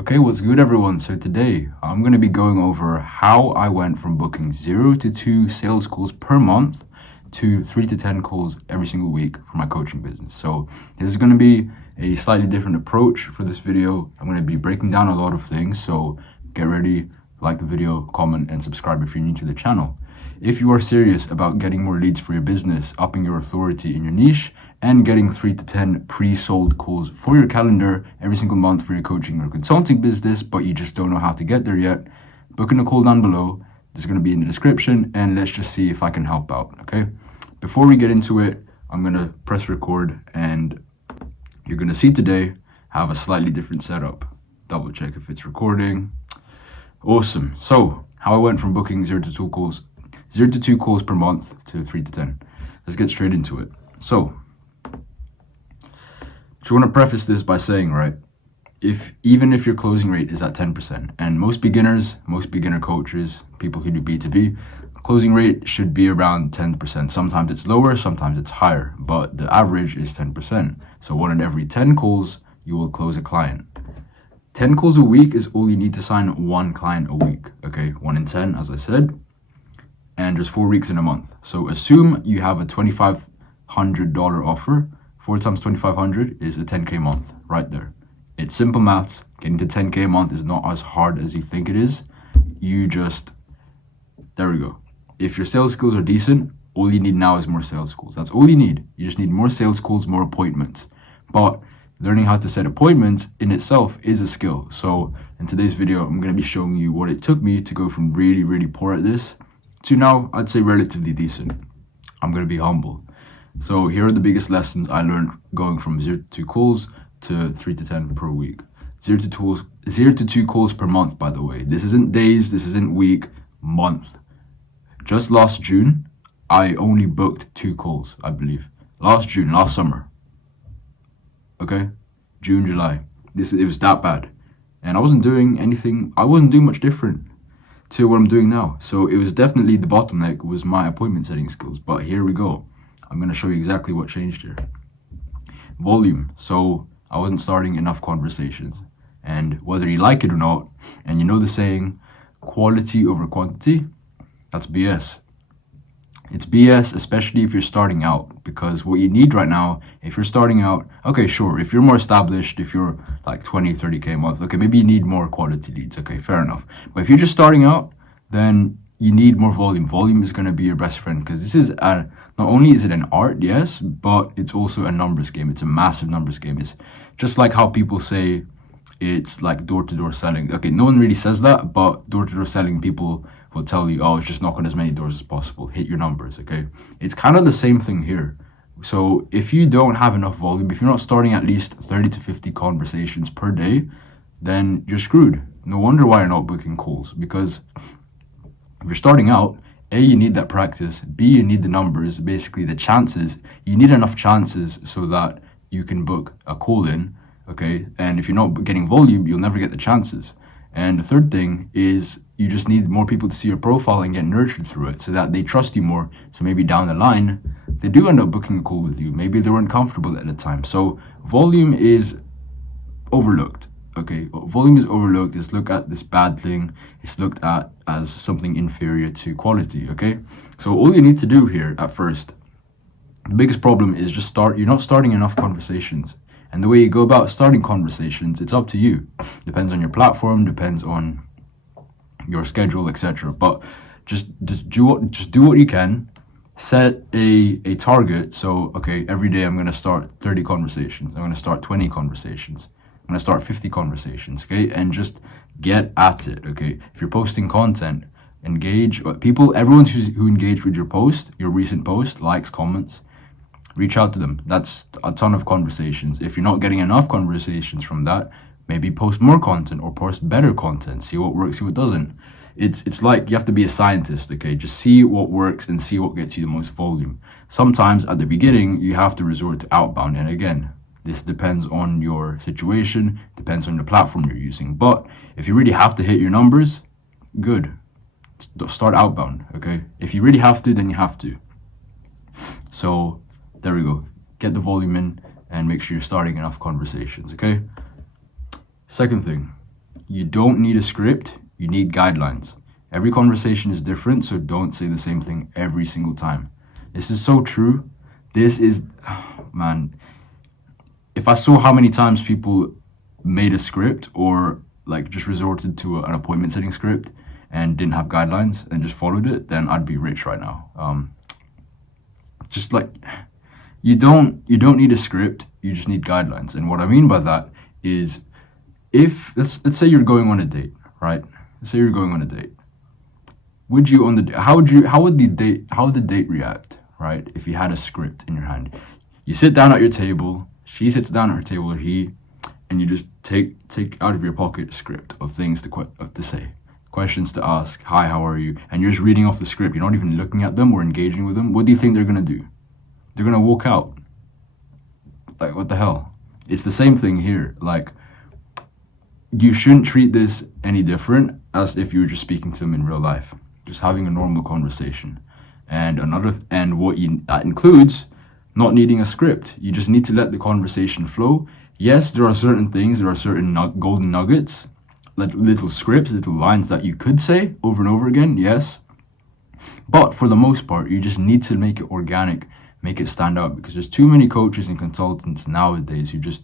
Okay, what's good, everyone? So today I'm going to be going over how I went from booking 0 to 2 sales calls per month to 3 to 10 calls every single week for my coaching business. So this is going to be a slightly different approach for this video. I'm going to be breaking down a lot of things. So get ready, like the video, comment, and subscribe if you're new to the channel. If you are serious about getting more leads for your business, upping your authority in your niche, and getting 3 to 10 pre-sold calls for your calendar every single month for your coaching or consulting business, but you just don't know how to get there yet, book in a call down below. It's going to be in the description, and let's just see if I can help out, okay? Before we get into it, I'm going to press record, and you're going to see today I have a slightly different setup. Double check if it's recording. Awesome. So how I went from booking 0 to 2 calls per month to 3 to 10. Let's get straight into it. So I want to preface this by saying, right, even if your closing rate is at 10%, and most beginner coaches, people who do B2B, closing rate should be around 10%. Sometimes it's lower, sometimes it's higher, but the average is 10%. So 1 in every 10 calls, you will close a client. 10 calls a week is all you need to sign 1 client a week, okay? 1 in 10, as I said, and there's 4 weeks in a month. So assume you have a $2,500 offer. 4 times 2,500 is a 10K month right there. It's simple maths. Getting to 10K a month is not as hard as you think it is. There we go. If your sales skills are decent, all you need now is more sales calls. That's all you need. You just need more sales calls, more appointments. But learning how to set appointments in itself is a skill. So in today's video, I'm going to be showing you what it took me to go from really, really poor at this to now, I'd say, relatively decent. I'm going to be humble. So here are the biggest lessons I learned going from 0 to 2 calls to 3 to 10 per week. 0 to 2 calls per month, by the way. This isn't days, this isn't week, month. Just last June, I only booked 2 calls, I believe. Last summer. Okay? June, July. It was that bad. And I wasn't doing much different to what I'm doing now. So it was definitely the bottleneck was my appointment setting skills. But here we go. I'm going to show you exactly what changed here. Volume. So I wasn't starting enough conversations. And whether you like it or not, and you know the saying, quality over quantity, that's BS. It's BS, especially if you're starting out, because what you need right now, if you're starting out, okay, sure, if you're more established, if you're like 20, 30K a month, okay, maybe you need more quality leads, okay, fair enough. But if you're just starting out, then you need more volume. Volume is going to be your best friend, because this is not only is it an art, yes, but it's also a numbers game. It's a massive numbers game. It's just like how people say it's like door-to-door selling. Okay, no one really says that, but door-to-door selling, people will tell you, oh, it's just knock on as many doors as possible. Hit your numbers, okay? It's kind of the same thing here. So if you don't have enough volume, if you're not starting at least 30 to 50 conversations per day, then you're screwed. No wonder why you're not booking calls, because if you're starting out, A, you need that practice. B, you need the numbers, basically the chances. You need enough chances so that you can book a call in, okay? And if you're not getting volume, you'll never get the chances. And the third thing is you just need more people to see your profile and get nurtured through it so that they trust you more. So maybe down the line, they do end up booking a call with you. Maybe they weren't comfortable at the time. So volume is overlooked. Okay, volume is overlooked. It's looked at this bad thing. It's looked at as something inferior to quality. Okay, so all you need to do here at first, the biggest problem is just start. You're not starting enough conversations, and the way you go about starting conversations, it's up to you. Depends on your platform, depends on your schedule, etc. But just do what you can. Set a target. So okay, every day I'm going to start 30 conversations. I'm going to start 20 conversations. I'm gonna start 50 conversations, okay? And just get at it, okay? If you're posting content, engage people, everyone who engaged with your post, your recent post, likes, comments, reach out to them. That's a ton of conversations. If you're not getting enough conversations from that, maybe post more content or post better content. See what works, see what doesn't. It's like you have to be a scientist, okay? Just see what works and see what gets you the most volume. Sometimes at the beginning, you have to resort to outbound, and again, this depends on your situation, depends on the platform you're using. But if you really have to hit your numbers, good. Start outbound, okay? If you really have to, then you have to. So there we go. Get the volume in and make sure you're starting enough conversations, okay? Second thing, you don't need a script, you need guidelines. Every conversation is different, so don't say the same thing every single time. This is so true. This is, man, if I saw how many times people made a script or like just resorted to an appointment setting script and didn't have guidelines and just followed it, then I'd be rich right now. Just like you don't need a script, you just need guidelines. And what I mean by that is, if let's say you're going on a date, right? Let's say you're going on a date. Would you on the how would the date react, right? If you had a script in your hand, you sit down at your table, she sits down at her table, or he, and you just take out of your pocket a script of things to say, questions to ask, hi, how are you? And you're just reading off the script. You're not even looking at them or engaging with them. What do you think they're gonna do? They're gonna walk out. Like, what the hell? It's the same thing here. Like, you shouldn't treat this any different as if you were just speaking to them in real life, just having a normal conversation. And that includes not needing a script. You just need to let the conversation flow. Yes, there are certain things, there are certain golden nuggets, like little scripts, little lines that you could say over and over again, yes. But for the most part, you just need to make it organic, make it stand out, because there's too many coaches and consultants nowadays who just,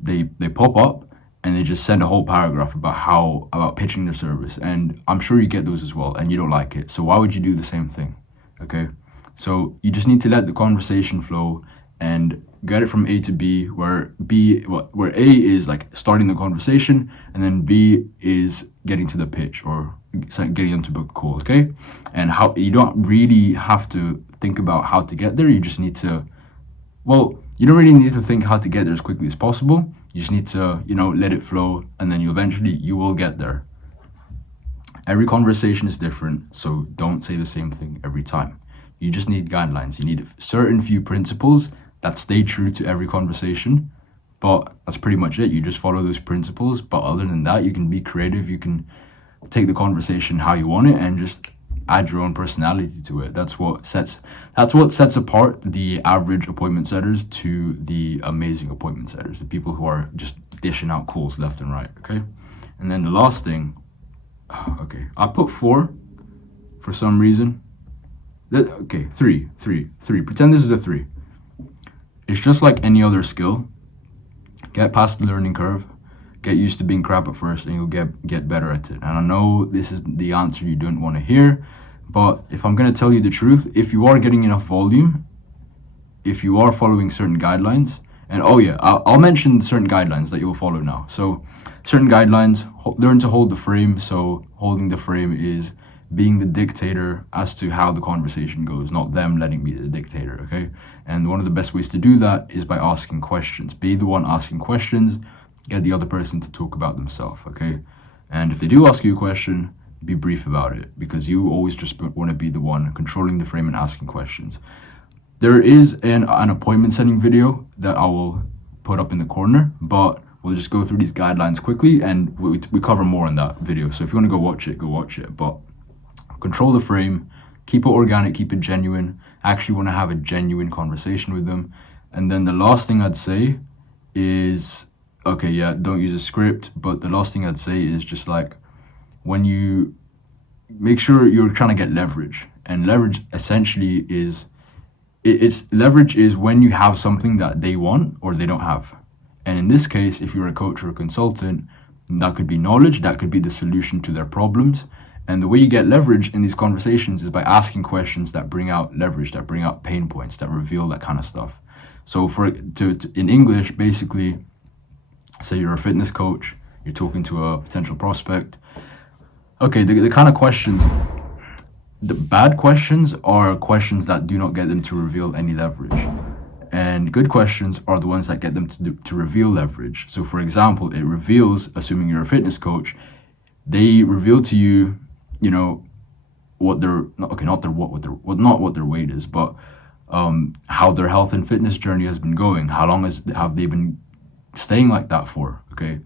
they pop up and they just send a whole paragraph about pitching their service. And I'm sure you get those as well, and you don't like it. So why would you do the same thing? Okay. So you just need to let the conversation flow and get it from A to B, where A is like starting the conversation, and then B is getting to the pitch or getting them to book a call. Okay. And how you don't really have to think about how to get there. You just need to, you don't really need to think how to get there as quickly as possible. You just need to, let it flow, and then you will get there. Every conversation is different, so don't say the same thing every time. You just need guidelines. You need certain few principles that stay true to every conversation, but that's pretty much it. You just follow those principles, but other than that, you can be creative. You can take the conversation how you want it and just add your own personality to it. That's what sets apart the average appointment setters to the amazing appointment setters, the people who are just dishing out calls left and right. Okay. And then the last thing, okay, I put 4 for some reason. Okay, 3. Pretend this is a 3. It's just like any other skill. Get past the learning curve. Get used to being crap at first, and you'll get better at it. And I know this is the answer you don't want to hear, but if I'm going to tell you the truth, if you are getting enough volume, if you are following certain guidelines, and I'll mention certain guidelines that you'll follow now. So certain guidelines, learn to hold the frame. So holding the frame is being the dictator as to how the conversation goes, not them letting me be the dictator, okay? And one of the best ways to do that is by asking questions. Be the one asking questions, get the other person to talk about themselves, okay? And if they do ask you a question, be brief about it, because you always just want to be the one controlling the frame and asking questions. There is an appointment setting video that I will put up in the corner, but we'll just go through these guidelines quickly, and we cover more in that video. So if you want to go watch it. But control the frame, keep it organic, keep it genuine. Actually want to have a genuine conversation with them. And then the last thing I'd say is, don't use a script, but the last thing I'd say is just like, when you make sure you're trying to get leverage, and leverage essentially is, leverage is when you have something that they want or they don't have. And in this case, if you're a coach or a consultant, that could be knowledge, that could be the solution to their problems. And the way you get leverage in these conversations is by asking questions that bring out leverage, that bring out pain points, that reveal that kind of stuff. So in English, basically, say you're a fitness coach, you're talking to a potential prospect. Okay, the kind of questions, the bad questions are questions that do not get them to reveal any leverage. And good questions are the ones that get them to reveal leverage. So for example, it reveals, assuming you're a fitness coach, they reveal to you, what their weight is, but how their health and fitness journey has been going. How long have they been staying like that for? Okay,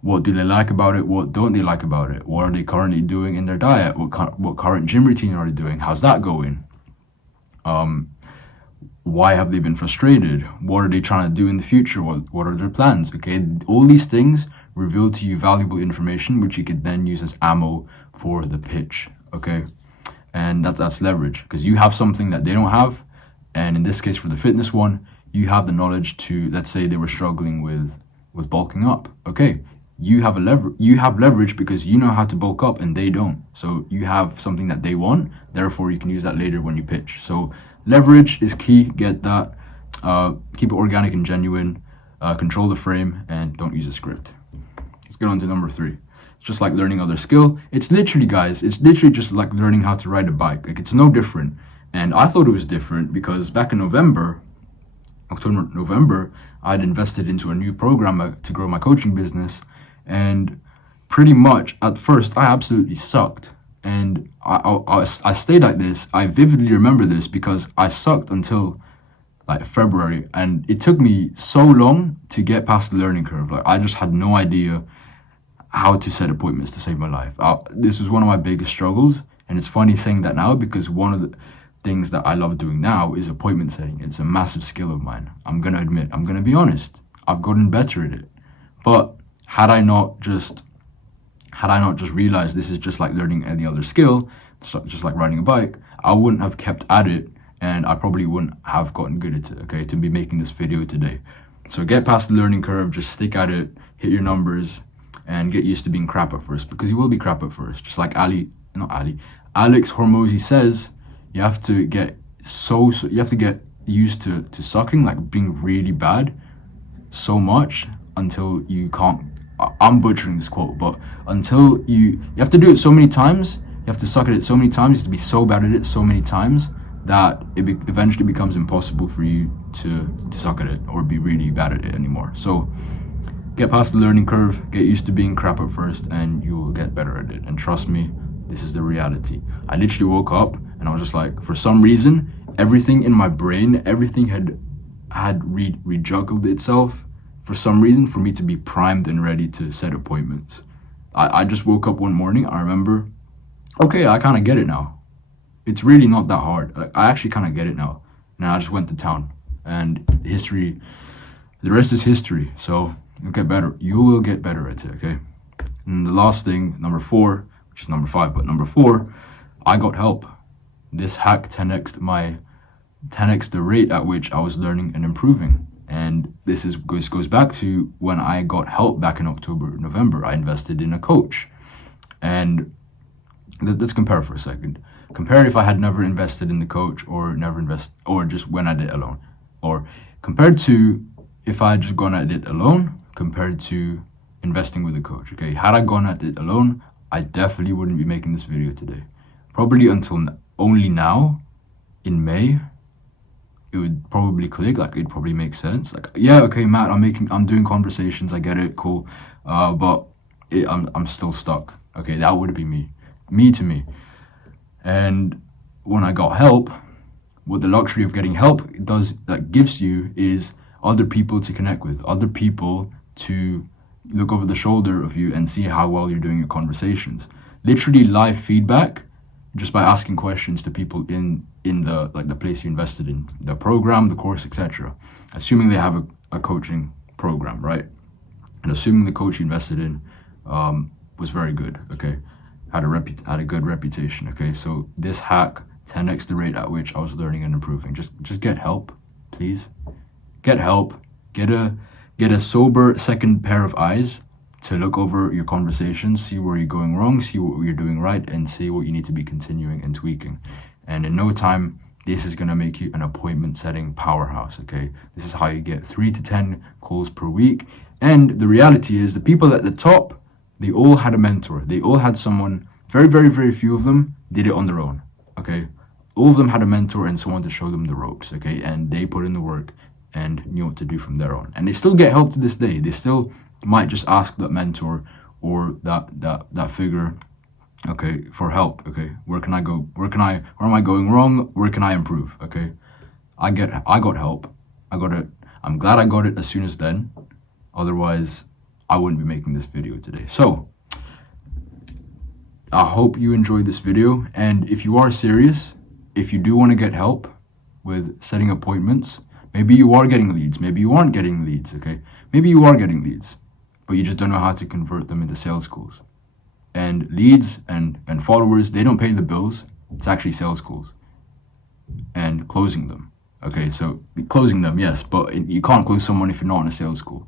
what do they like about it? What don't they like about it? What are they currently doing in their diet? What current gym routine are they doing? How's that going? Why have they been frustrated? What are they trying to do in the future? What are their plans? Okay, all these things reveal to you valuable information, which you could then use as ammo for the pitch, okay? And that's leverage, because you have something that they don't have. And in this case, for the fitness one, you have the knowledge to, let's say they were struggling with bulking up. Okay, you have leverage because you know how to bulk up and they don't. So you have something that they want, therefore you can use that later when you pitch. So leverage is key. Get that. Keep it organic and genuine. Control the frame and don't use a script. Let's get on to number 3. It's just like learning other skill. It's literally, guys, it's literally just like learning how to ride a bike. Like, it's no different. And I thought it was different because back in October, November, I'd invested into a new program to grow my coaching business. And pretty much at first, I absolutely sucked. And I stayed like this. I vividly remember this because I sucked until like February. And it took me so long to get past the learning curve. Like, I just had no idea how to set appointments to save my life. This was one of my biggest struggles. And it's funny saying that now because one of the things that I love doing now is appointment setting. It's a massive skill of mine. I'm going to admit, I'm going to be honest. I've gotten better at it. But had I not just realized this is just like learning any other skill, just like riding a bike, I wouldn't have kept at it and I probably wouldn't have gotten good at it, okay, to be making this video today. So get past the learning curve, just stick at it, hit your numbers, and get used to being crap at first, because you will be crap at first. Just like Alex Hormozi says, you have to get used to sucking, like being really bad so much until you can't. I'm butchering this quote, but until you have to do it so many times, you have to suck at it so many times, you have to be so bad at it so many times that it eventually becomes impossible for you to suck at it or be really bad at it anymore. So get past the learning curve, get used to being crap at first, and you will get better at it. And trust me, this is the reality. I literally woke up and I was just like, for some reason, everything in my brain, everything had rejuggled itself for some reason for me to be primed and ready to set appointments. I just woke up one morning, I remember, okay, I kind of get it now. It's really not that hard. I actually kind of get it now. And I just went to town. And the rest is history. So you'll get better. You will get better at it, okay? And the last thing, number 4, which is number 5, but number 4, I got help. This hack 10x the rate at which I was learning and improving. And this goes back to when I got help back in October, November. I invested in a coach. And let's compare for a second. Compare if I had never invested in the coach or just went at it alone. Or compared to if I had just gone at it alone compared to investing with a coach. Okay, had I gone at it alone, I definitely wouldn't be making this video today. Probably until only now, in May, it would probably click, like it'd probably make sense. Like, yeah, okay, Matt, I'm doing conversations, I get it, cool. But I'm still stuck. Okay, that would be me to me. And when I got help, what the luxury of getting help gives you is other people to connect with, other people to look over the shoulder of you and see how well you're doing your conversations. Literally live feedback just by asking questions to people in the place you invested in, the program, the course, etc. Assuming they have a coaching program, right? And assuming the coach you invested in was very good, okay? Had a good reputation, okay? So this hack 10x the rate at which I was learning and improving. Just get help, please. Get help. Get a sober second pair of eyes to look over your conversations, see where you're going wrong, see what you're doing right, and see what you need to be continuing and tweaking. And in no time, this is going to make you an appointment setting powerhouse, okay? This is how you get 3 to 10 calls per week. And the reality is the people at the top, they all had a mentor. They all had someone, very, very, very few of them did it on their own, okay? All of them had a mentor and someone to show them the ropes, okay? And they put in the work and knew what to do from there on. And they still get help to this day. They still might just ask that mentor or that figure, okay, for help, okay? Where am I going wrong? Where can I improve, okay? I got help. I got it. I'm glad I got it as soon as then. Otherwise, I wouldn't be making this video today. So, I hope you enjoyed this video. And if you are serious, if you do want to get help with setting appointments, maybe you are getting leads, maybe you aren't getting leads, okay? Maybe you are getting leads. but you just don't know how to convert them into sales calls. And leads and followers, they don't pay the bills. It's actually sales calls and closing them. Okay, so closing them, yes, but you can't close someone if you're not on a sales call.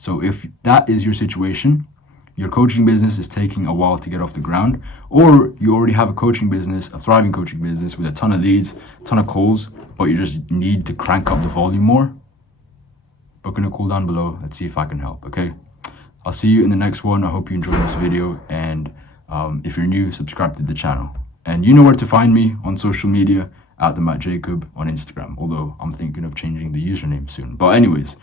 So if that is your situation, your coaching business is taking a while to get off the ground, or you already have a coaching business, a thriving coaching business with a ton of leads, ton of calls, but you just need to crank up the volume more, book in a call down below. Let's see if I can help, okay? I'll see you in the next one. I hope you enjoyed this video, and if you're new, subscribe to the channel. And you know where to find me on social media, at the Matt Jacob on Instagram, although I'm thinking of changing the username soon. But anyways,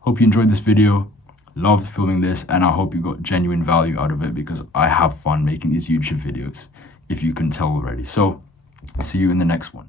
hope you enjoyed this video. Loved filming this, and I hope you got genuine value out of it, because I have fun making these YouTube videos, if you can tell already. So see you in the next one.